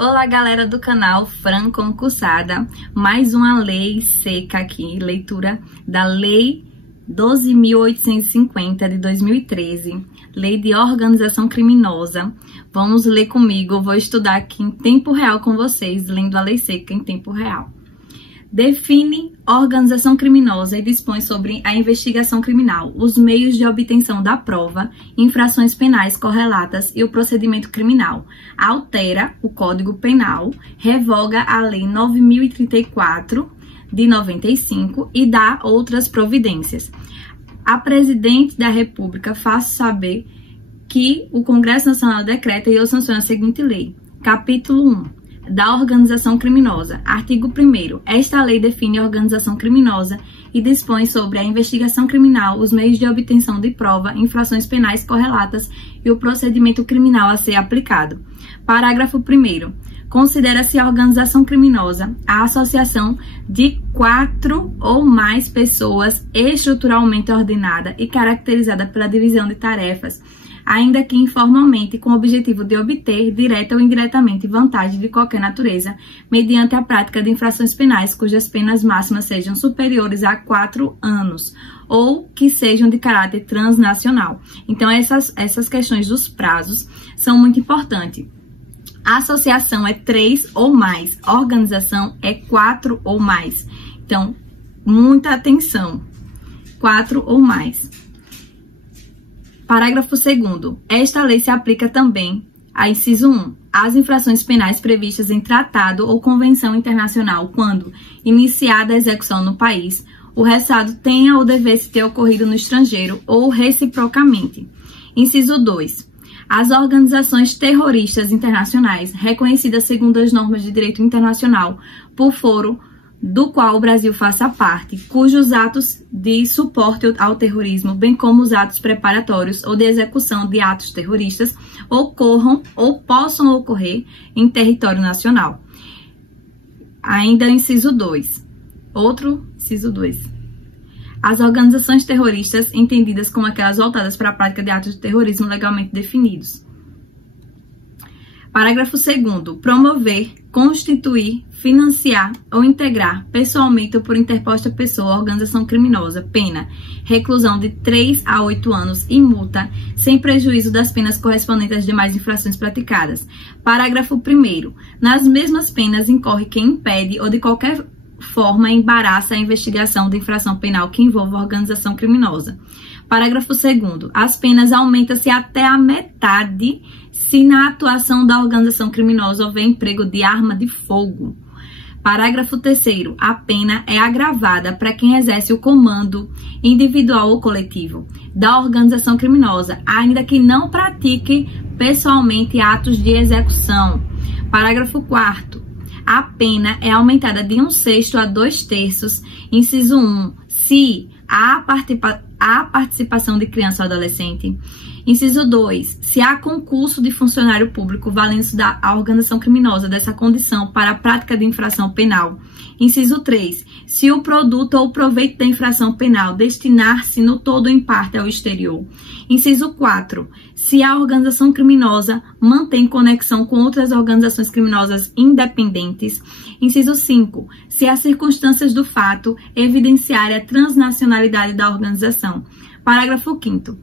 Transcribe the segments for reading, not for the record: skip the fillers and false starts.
Olá, galera do canal Fran Concursada, mais uma lei seca aqui, leitura da Lei 12.850 de 2013, Lei de Organização Criminosa. Vamos ler comigo, eu vou estudar aqui em tempo real com vocês, lendo a lei seca em tempo real. Define organização criminosa e dispõe sobre a investigação criminal, os meios de obtenção da prova, infrações penais correlatas e o procedimento criminal. Altera o Código Penal, revoga a Lei 9.034 de 95 e dá outras providências. A Presidente da República faz saber que o Congresso Nacional decreta e eu sanciono a seguinte lei. Capítulo 1. Da organização criminosa. Artigo 1º. Esta lei define a organização criminosa e dispõe sobre a investigação criminal, os meios de obtenção de prova, infrações penais correlatas e o procedimento criminal a ser aplicado. Parágrafo 1º. Considera-se a organização criminosa a associação de 4 ou mais pessoas estruturalmente ordenada e caracterizada pela divisão de tarefas, ainda que informalmente, com o objetivo de obter, direta ou indiretamente, vantagem de qualquer natureza, mediante a prática de infrações penais cujas penas máximas sejam superiores a 4 anos, ou que sejam de caráter transnacional. Então, essas questões dos prazos são muito importantes. A associação é 3 ou mais, a organização é 4 ou mais. Então, muita atenção. 4 ou mais. Parágrafo 2º. Esta lei se aplica também a inciso 1. Às infrações penais previstas em tratado ou convenção internacional quando iniciada a execução no país, o resultado tenha ou devesse ter ocorrido no estrangeiro ou reciprocamente. Inciso 2. As organizações terroristas internacionais reconhecidas segundo as normas de direito internacional por foro do qual o Brasil faça parte, cujos atos de suporte ao terrorismo, bem como os atos preparatórios ou de execução de atos terroristas, ocorram ou possam ocorrer em território nacional. Ainda inciso 2. Outro inciso 2. As organizações terroristas entendidas como aquelas voltadas para a prática de atos de terrorismo legalmente definidos. Parágrafo 2º. Promover, constituir, financiar ou integrar pessoalmente ou por interposta pessoa a organização criminosa. Pena: reclusão de 3 a 8 anos e multa, sem prejuízo das penas correspondentes às demais infrações praticadas. Parágrafo 1º. Nas mesmas penas incorre quem impede ou de qualquer forma embaraça a investigação de infração penal que envolva a organização criminosa. Parágrafo 2º. As penas aumentam-se até a metade se na atuação da organização criminosa houver emprego de arma de fogo. Parágrafo 3º. A pena é agravada para quem exerce o comando individual ou coletivo da organização criminosa, ainda que não pratique pessoalmente atos de execução. Parágrafo 4º. A pena é aumentada de 1/6 a 2/3, inciso 1, se há participação de criança ou adolescente. Inciso 2, se há concurso de funcionário público valendo-se da organização criminosa dessa condição para a prática de infração penal. Inciso 3, se o produto ou proveito da infração penal destinar-se no todo ou em parte ao exterior. Inciso 4, se a organização criminosa mantém conexão com outras organizações criminosas independentes. Inciso 5, se as circunstâncias do fato evidenciarem a transnacionalidade da organização. Parágrafo 5º.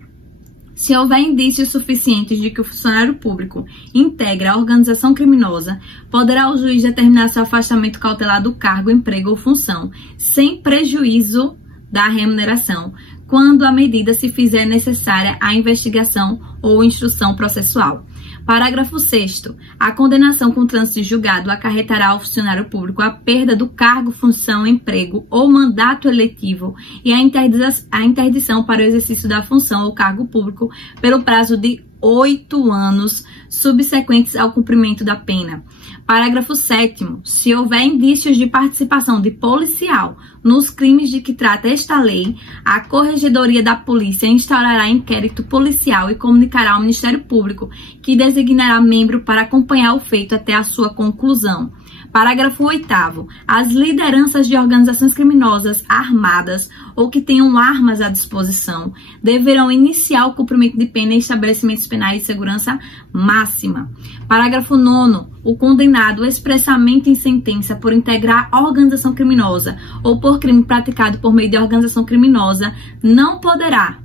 Se houver indícios suficientes de que o funcionário público integra a organização criminosa, poderá o juiz determinar seu afastamento cautelar do cargo, emprego ou função, sem prejuízo da remuneração, quando a medida se fizer necessária à investigação ou instrução processual. Parágrafo 6º. A condenação com trânsito de julgado acarretará ao funcionário público a perda do cargo, função, emprego ou mandato eletivo e a interdição para o exercício da função ou cargo público pelo prazo de 8 anos subsequentes ao cumprimento da pena. Parágrafo 7º. Se houver indícios de participação de policial nos crimes de que trata esta lei, a Corregedoria da Polícia instaurará inquérito policial e comunicará ao Ministério Público, que designará membro para acompanhar o feito até a sua conclusão. Parágrafo 8º. As lideranças de organizações criminosas armadas ou que tenham armas à disposição deverão iniciar o cumprimento de pena em estabelecimentos penais de segurança máxima. Parágrafo 9º. O condenado expressamente em sentença por integrar organização criminosa ou por crime praticado por meio de organização criminosa não poderá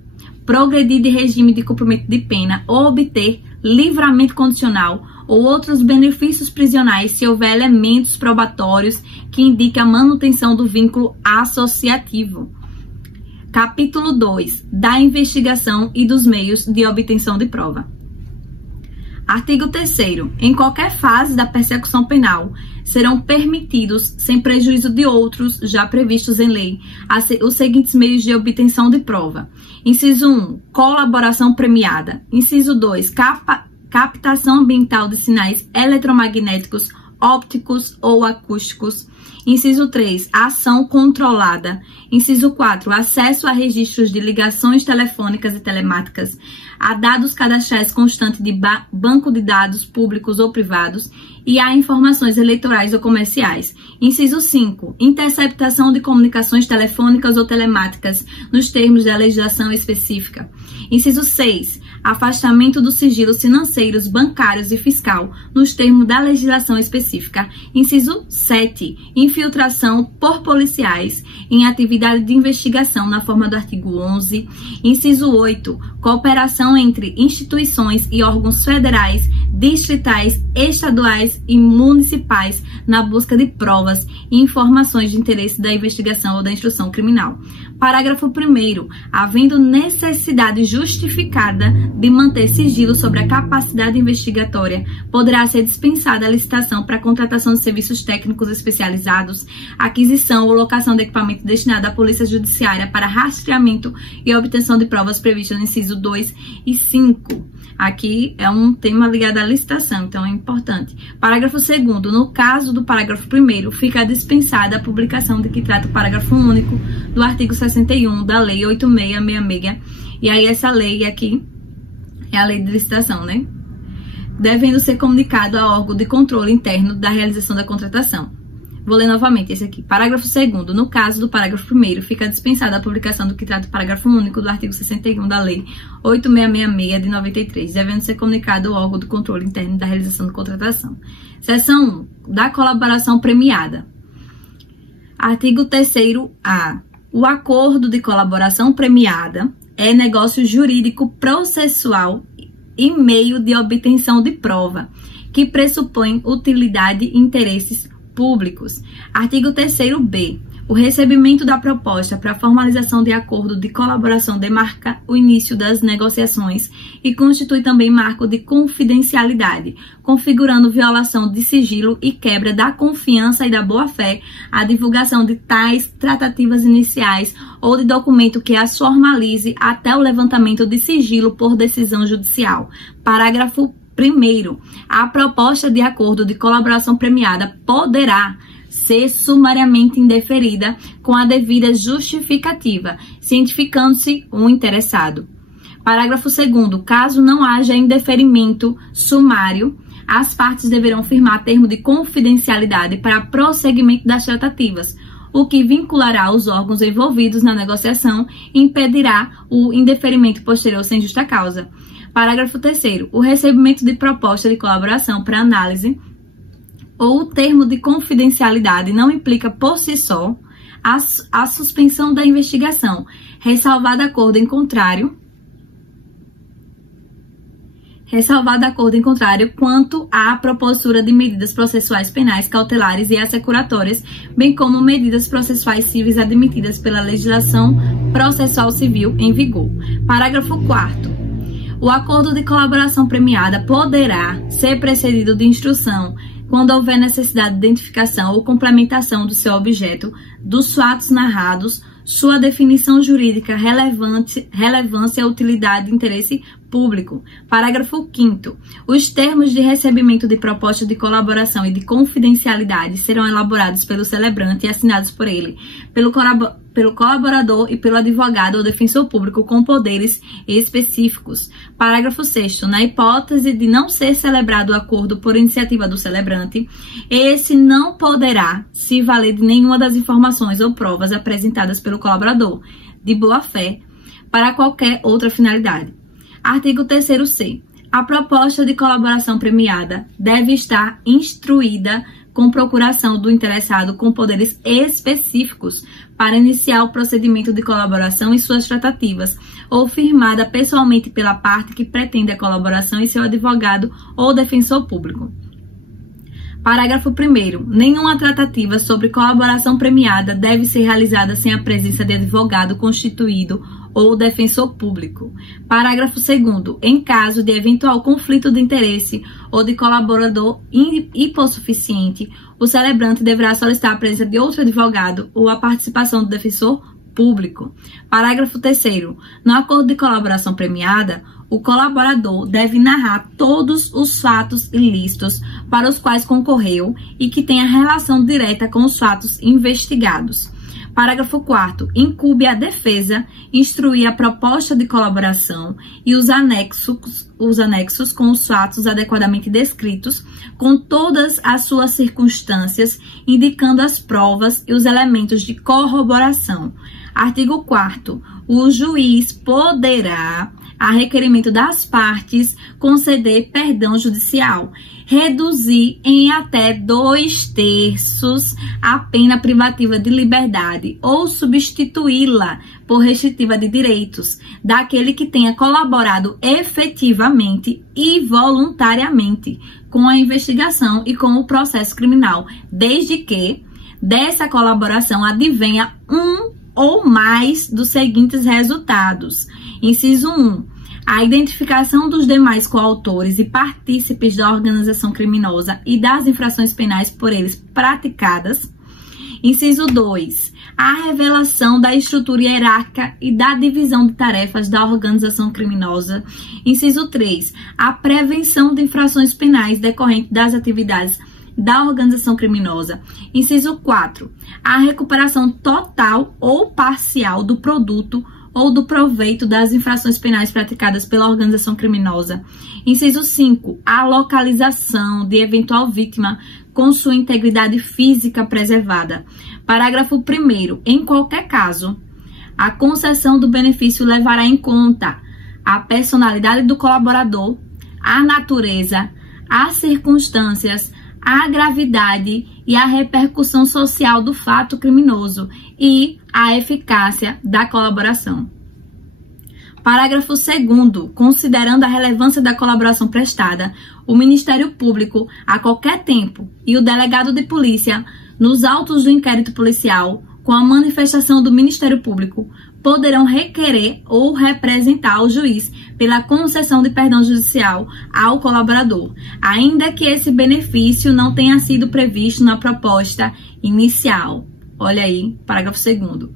progredir de regime de cumprimento de pena ou obter livramento condicional ou outros benefícios prisionais se houver elementos probatórios que indiquem a manutenção do vínculo associativo. Capítulo 2. Da investigação e dos meios de obtenção de prova. Artigo 3º. Em qualquer fase da persecução penal, serão permitidos, sem prejuízo de outros já previstos em lei, os seguintes meios de obtenção de prova. Inciso 1. Colaboração premiada. Inciso 2. Captação ambiental de sinais eletromagnéticos, ópticos ou acústicos. Inciso 3. Ação controlada. Inciso 4. Acesso a registros de ligações telefônicas e telemáticas, a dados cadastrais constantes de banco de dados públicos ou privados e a informações eleitorais ou comerciais. Inciso 5. Interceptação de comunicações telefônicas ou telemáticas nos termos da legislação específica. Inciso 6. Afastamento dos sigilos financeiros, bancários e fiscal nos termos da legislação específica. Inciso 7. Infiltração por policiais em atividade de investigação na forma do artigo 11. Inciso 8. Cooperação entre instituições e órgãos federais, distritais, estaduais e municipais na busca de provas e informações de interesse da investigação ou da instrução criminal. Parágrafo 1º. Havendo necessidade justificada de manter sigilo sobre a capacidade investigatória, poderá ser dispensada a licitação para a contratação de serviços técnicos especializados, aquisição ou locação de equipamento destinado à Polícia Judiciária para rastreamento e obtenção de provas previstas no inciso 2 e 5. Aqui é um tema ligado à licitação, então é importante. Parágrafo 2º. No caso do parágrafo 1º, fica dispensada a publicação de que trata o parágrafo único do artigo 61 da Lei 8666. E aí essa lei aqui é a lei de licitação, né? Devendo ser comunicado a órgão de controle interno da realização da contratação. Vou ler novamente esse aqui. Parágrafo 2º. No caso do parágrafo 1º, fica dispensada a publicação do que trata o parágrafo único do artigo 61 da Lei 8666 de 93, devendo ser comunicado ao órgão do controle interno da realização da contratação. Seção 1. Da colaboração premiada. Artigo 3º-A. O acordo de colaboração premiada é negócio jurídico processual e meio de obtenção de prova, que pressupõe utilidade e interesses públicos. Artigo 3º-B. O recebimento da proposta para formalização de acordo de colaboração demarca o início das negociações e constitui também marco de confidencialidade, configurando violação de sigilo e quebra da confiança e da boa-fé a divulgação de tais tratativas iniciais ou de documento que as formalize até o levantamento de sigilo por decisão judicial. Parágrafo 1º. A proposta de acordo de colaboração premiada poderá ser sumariamente indeferida com a devida justificativa, cientificando-se o interessado. Parágrafo 2º. Caso não haja indeferimento sumário, as partes deverão firmar termo de confidencialidade para prosseguimento das tratativas, o que vinculará os órgãos envolvidos na negociação e impedirá o indeferimento posterior sem justa causa. Parágrafo 3º. O recebimento de proposta de colaboração para análise ou o termo de confidencialidade não implica por si só a suspensão da investigação, ressalvado acordo em contrário quanto à propositura de medidas processuais penais, cautelares e assecuratórias, bem como medidas processuais cíveis admitidas pela legislação processual civil em vigor. Parágrafo 4º. O acordo de colaboração premiada poderá ser precedido de instrução quando houver necessidade de identificação ou complementação do seu objeto, dos fatos narrados, sua definição jurídica, relevância, utilidade e interesse público. Parágrafo 5º. Os termos de recebimento de proposta de colaboração e de confidencialidade serão elaborados pelo celebrante e assinados por ele, pelo pelo colaborador e pelo advogado ou defensor público com poderes específicos. Parágrafo 6º. Na hipótese de não ser celebrado o acordo por iniciativa do celebrante, esse não poderá se valer de nenhuma das informações ou provas apresentadas pelo colaborador, de boa-fé, para qualquer outra finalidade. Artigo 3º-C. A proposta de colaboração premiada deve estar instruída com procuração do interessado com poderes específicos para iniciar o procedimento de colaboração e suas tratativas, ou firmada pessoalmente pela parte que pretende a colaboração e seu advogado ou defensor público. Parágrafo 1º. Nenhuma tratativa sobre colaboração premiada deve ser realizada sem a presença de advogado constituído ou defensor público. Parágrafo 2º. Em caso de eventual conflito de interesse ou de colaborador hipossuficiente, o celebrante deverá solicitar a presença de outro advogado ou a participação do defensor público. Parágrafo 3º. No acordo de colaboração premiada, o colaborador deve narrar todos os fatos ilícitos para os quais concorreu e que tenha relação direta com os fatos investigados. Parágrafo 4º. Incumbe à defesa instruir a proposta de colaboração e os anexos com os fatos adequadamente descritos, com todas as suas circunstâncias, indicando as provas e os elementos de corroboração. Artigo 4º. O juiz poderá, a requerimento das partes, conceder perdão judicial, reduzir em até 2/3 a pena privativa de liberdade ou substituí-la por restritiva de direitos daquele que tenha colaborado efetivamente e voluntariamente com a investigação e com o processo criminal, desde que dessa colaboração advenha um ou mais dos seguintes resultados. Inciso 1. A identificação dos demais coautores e partícipes da organização criminosa e das infrações penais por eles praticadas. Inciso 2. A revelação da estrutura hierárquica e da divisão de tarefas da organização criminosa. Inciso 3. A prevenção de infrações penais decorrentes das atividades da organização criminosa. Inciso 4. A recuperação total ou parcial do produto ou do proveito das infrações penais praticadas pela organização criminosa. Inciso 5. A localização de eventual vítima com sua integridade física preservada. Parágrafo 1º. Em qualquer caso, a concessão do benefício levará em conta a personalidade do colaborador, a natureza, as circunstâncias, a gravidade e a repercussão social do fato criminoso e a eficácia da colaboração. Parágrafo 2º. Considerando a relevância da colaboração prestada, o Ministério Público, a qualquer tempo, e o delegado de polícia, nos autos do inquérito policial, com a manifestação do Ministério Público, poderão requerer ou representar ao juiz pela concessão de perdão judicial ao colaborador, ainda que esse benefício não tenha sido previsto na proposta inicial. Olha aí, parágrafo 2º.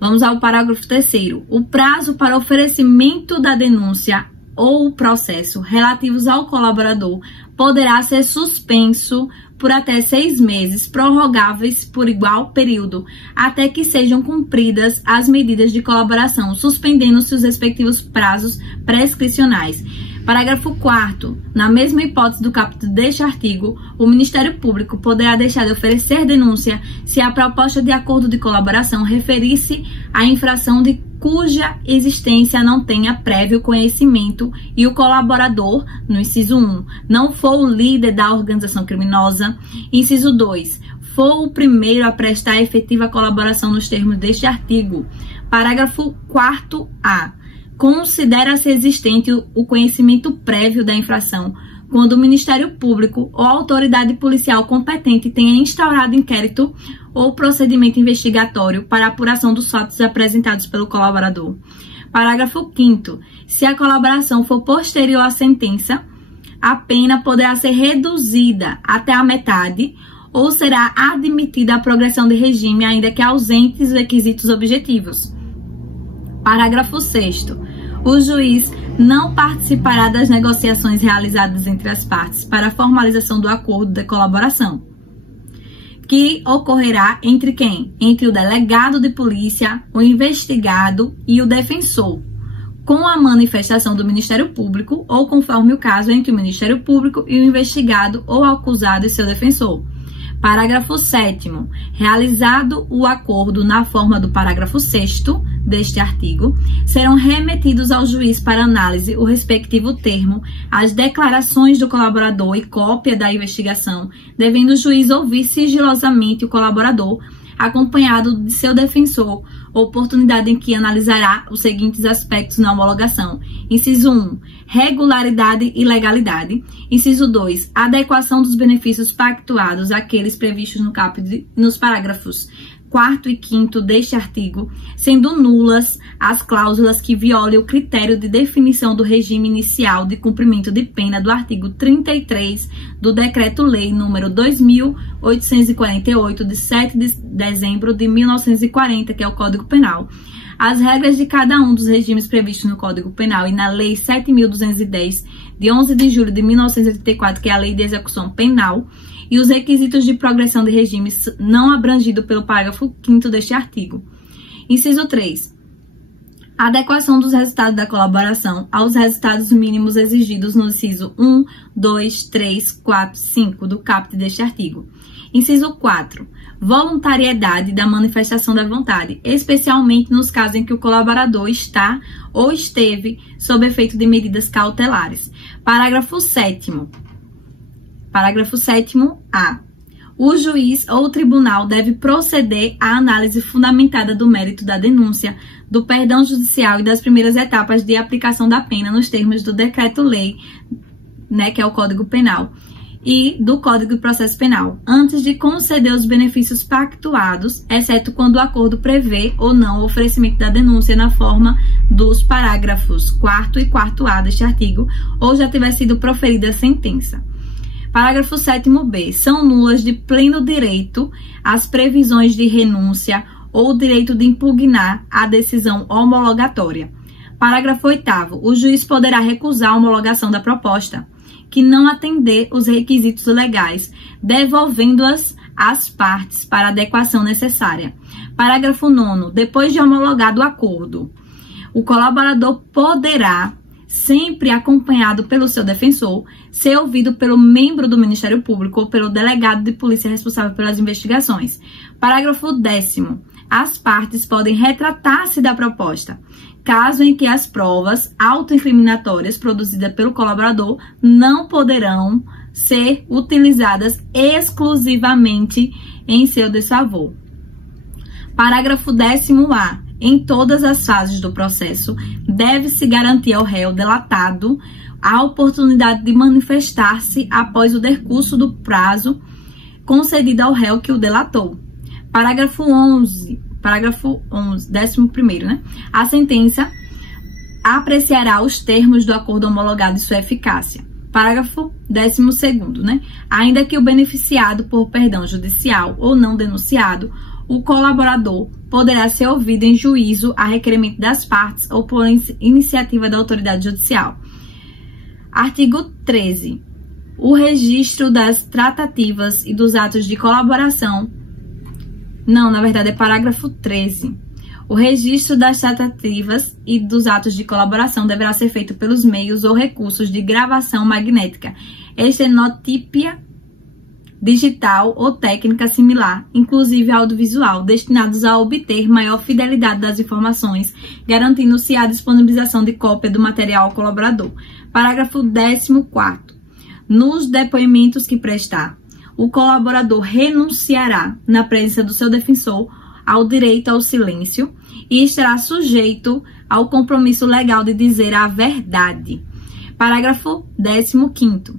Vamos ao parágrafo 3º. O prazo para oferecimento da denúncia ou o processo relativos ao colaborador poderá ser suspenso por até 6 meses, prorrogáveis por igual período, até que sejam cumpridas as medidas de colaboração, suspendendo-se os respectivos prazos prescricionais. Parágrafo 4º. Na mesma hipótese do capítulo deste artigo, o Ministério Público poderá deixar de oferecer denúncia se a proposta de acordo de colaboração referir-se à infração de cuja existência não tenha prévio conhecimento e o colaborador, no inciso 1, não for o líder da organização criminosa. Inciso 2, for o primeiro a prestar efetiva colaboração nos termos deste artigo. Parágrafo 4º-A. Considera-se existente o conhecimento prévio da infração quando o Ministério Público ou a autoridade policial competente tenha instaurado inquérito ou procedimento investigatório para apuração dos fatos apresentados pelo colaborador. Parágrafo 5º. Se a colaboração for posterior à sentença, a pena poderá ser reduzida até a metade ou será admitida a progressão de regime, ainda que ausentes os requisitos objetivos. Parágrafo 6º. O juiz não participará das negociações realizadas entre as partes para a formalização do acordo de colaboração. que ocorrerá entre quem? Entre o delegado de polícia, o investigado e o defensor, com a manifestação do Ministério Público ou, conforme o caso, entre o Ministério Público e o investigado ou acusado e seu defensor. Parágrafo 7º. Realizado o acordo na forma do parágrafo 6º deste artigo, serão remetidos ao juiz para análise o respectivo termo, as declarações do colaborador e cópia da investigação, devendo o juiz ouvir sigilosamente o colaborador, acompanhado de seu defensor, oportunidade em que analisará os seguintes aspectos na homologação. Inciso 1, regularidade e legalidade. Inciso 2, adequação dos benefícios pactuados àqueles previstos no caput nos parágrafos 4º e 5º deste artigo, sendo nulas as cláusulas que violem o critério de definição do regime inicial de cumprimento de pena do artigo 33 do Decreto-Lei nº 2.848, de 7 de dezembro de 1940, que é o Código Penal. As regras de cada um dos regimes previstos no Código Penal e na Lei 7.210, de 11 de julho de 1984, que é a Lei de Execução Penal, e os requisitos de progressão de regimes não abrangidos pelo parágrafo 5º deste artigo. Inciso 3. Adequação dos resultados da colaboração aos resultados mínimos exigidos no inciso 1, 2, 3, 4, 5 do caput deste artigo. Inciso 4. Voluntariedade da manifestação da vontade, especialmente nos casos em que o colaborador está ou esteve sob efeito de medidas cautelares. Parágrafo 7º. Parágrafo 7º-A. O juiz ou o tribunal deve proceder à análise fundamentada do mérito da denúncia, do perdão judicial e das primeiras etapas de aplicação da pena nos termos do Decreto-Lei, que é o Código Penal, e do Código de Processo Penal, antes de conceder os benefícios pactuados, exceto quando o acordo prevê ou não o oferecimento da denúncia na forma dos parágrafos 4º e 4º-A deste artigo, ou já tiver sido proferida a sentença. Parágrafo 7º-B. São nulas de pleno direito as previsões de renúncia ou o direito de impugnar a decisão homologatória. Parágrafo 8º. O juiz poderá recusar a homologação da proposta que não atender os requisitos legais, devolvendo-as às partes para adequação necessária. Parágrafo 9º. Depois de homologado o acordo, o colaborador poderá, sempre acompanhado pelo seu defensor, ser ouvido pelo membro do Ministério Público ou pelo delegado de polícia responsável pelas investigações. Parágrafo 10º. As partes podem retratar-se da proposta, caso em que as provas autoincriminatórias produzidas pelo colaborador não poderão ser utilizadas exclusivamente em seu desfavor. Parágrafo 10º-A. Em todas as fases do processo, deve-se garantir ao réu delatado a oportunidade de manifestar-se após o decurso do prazo concedido ao réu que o delatou. Parágrafo 11, 11º, A sentença apreciará os termos do acordo homologado e sua eficácia. Parágrafo 12º, Ainda que o beneficiado por perdão judicial ou não denunciado, o colaborador poderá ser ouvido em juízo a requerimento das partes ou por iniciativa da autoridade judicial. Artigo 13. O registro das tratativas e dos atos de colaboração. Não, na verdade é parágrafo 13. O registro das tratativas e dos atos de colaboração deverá ser feito pelos meios ou recursos de gravação magnética, estenotípia digital ou técnica similar, inclusive audiovisual, destinados a obter maior fidelidade das informações, garantindo-se a disponibilização de cópia do material ao colaborador. Parágrafo 14º. Nos depoimentos que prestar, o colaborador renunciará, na presença do seu defensor, ao direito ao silêncio e estará sujeito ao compromisso legal de dizer a verdade. Parágrafo 15º.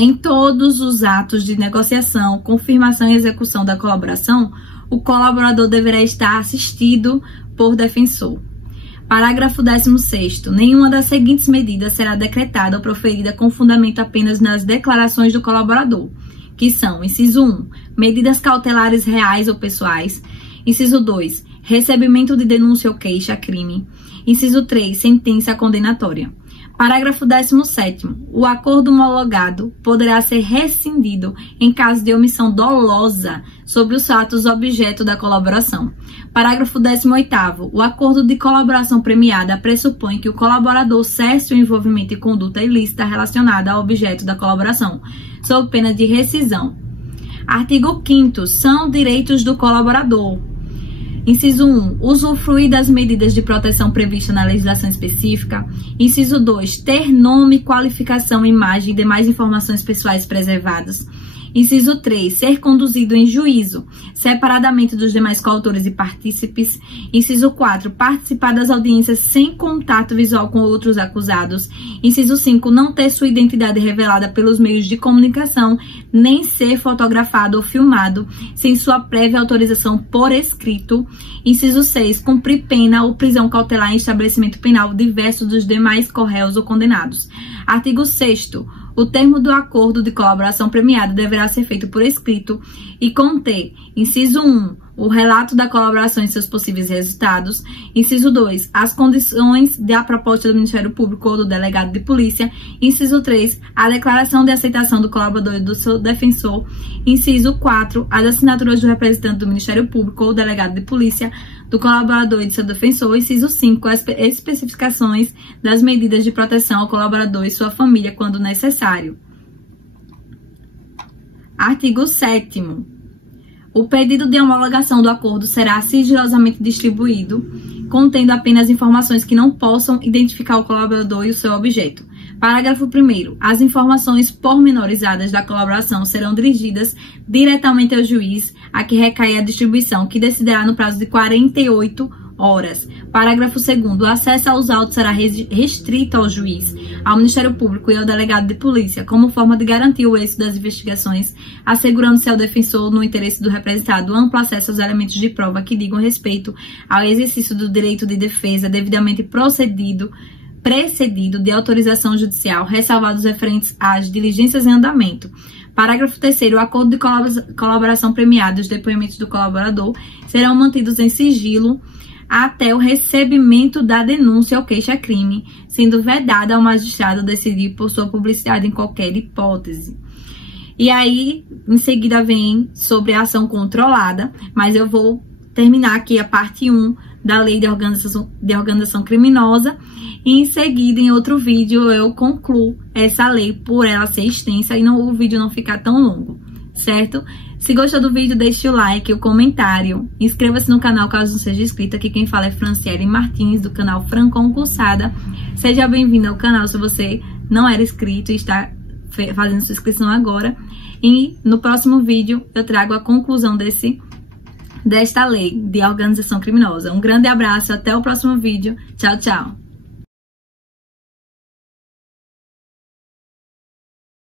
Em todos os atos de negociação, confirmação e execução da colaboração, o colaborador deverá estar assistido por defensor. Parágrafo 16º. Nenhuma das seguintes medidas será decretada ou proferida com fundamento apenas nas declarações do colaborador, que são: inciso 1, medidas cautelares reais ou pessoais; inciso 2, recebimento de denúncia ou queixa-crime; inciso 3, sentença condenatória. Parágrafo 17º. O acordo homologado poderá ser rescindido em caso de omissão dolosa sobre os fatos objeto da colaboração. Parágrafo 18º. O acordo de colaboração premiada pressupõe que o colaborador cesse o envolvimento em conduta ilícita relacionada ao objeto da colaboração, sob pena de rescisão. Artigo 5º. São direitos do colaborador. Inciso 1. Usufruir das medidas de proteção previstas na legislação específica. Inciso 2. Ter nome, qualificação, imagem e demais informações pessoais preservadas. Inciso 3. Ser conduzido em juízo, separadamente dos demais coautores e partícipes. Inciso 4. Participar das audiências sem contato visual com outros acusados. Inciso 5. Não ter sua identidade revelada pelos meios de comunicação, nem ser fotografado ou filmado sem sua prévia autorização por escrito. Inciso 6. Cumprir pena ou prisão cautelar em estabelecimento penal diverso dos demais corréus ou condenados. Artigo 6º. O termo do acordo de colaboração premiada deverá ser feito por escrito e conter, inciso 1, o relato da colaboração e seus possíveis resultados. Inciso 2, as condições da proposta do Ministério Público ou do delegado de polícia. Inciso 3, a declaração de aceitação do colaborador e do seu defensor. Inciso 4, as assinaturas do representante do Ministério Público ou delegado de polícia, do colaborador e do seu defensor. Inciso 5, as especificações das medidas de proteção ao colaborador e sua família, quando necessário. Artigo 7º. O pedido de homologação do acordo será sigilosamente distribuído, contendo apenas informações que não possam identificar o colaborador e o seu objeto. Parágrafo 1º. As informações pormenorizadas da colaboração serão dirigidas diretamente ao juiz a que recai a distribuição, que decidirá no prazo de 48 horas. Parágrafo 2º. O acesso aos autos será restrito ao juiz, ao Ministério Público e ao delegado de polícia, como forma de garantir o êxito das investigações, assegurando-se ao defensor, no interesse do representado, amplo acesso aos elementos de prova que digam respeito ao exercício do direito de defesa devidamente precedido de autorização judicial, ressalvados referentes às diligências em andamento. Parágrafo 3º. O acordo de colaboração premiada e os depoimentos do colaborador serão mantidos em sigilo até o recebimento da denúncia ou queixa-crime, sendo vedada ao magistrado decidir por sua publicidade em qualquer hipótese. E aí, em seguida, vem sobre a ação controlada, mas eu vou terminar aqui a parte 1 da Lei de Organização Criminosa, e em seguida, em outro vídeo, eu concluo essa lei por ela ser extensa e o vídeo não ficar tão longo, certo? Se gostou do vídeo, deixe o like, o comentário, inscreva-se no canal caso não seja inscrito. Aqui quem fala é Franciele Martins, do canal Fran Concursada. Seja bem-vindo ao canal se você não era inscrito e está fazendo sua inscrição agora. E no próximo vídeo eu trago a conclusão desta lei de organização criminosa. Um grande abraço, até o próximo vídeo. Tchau, tchau!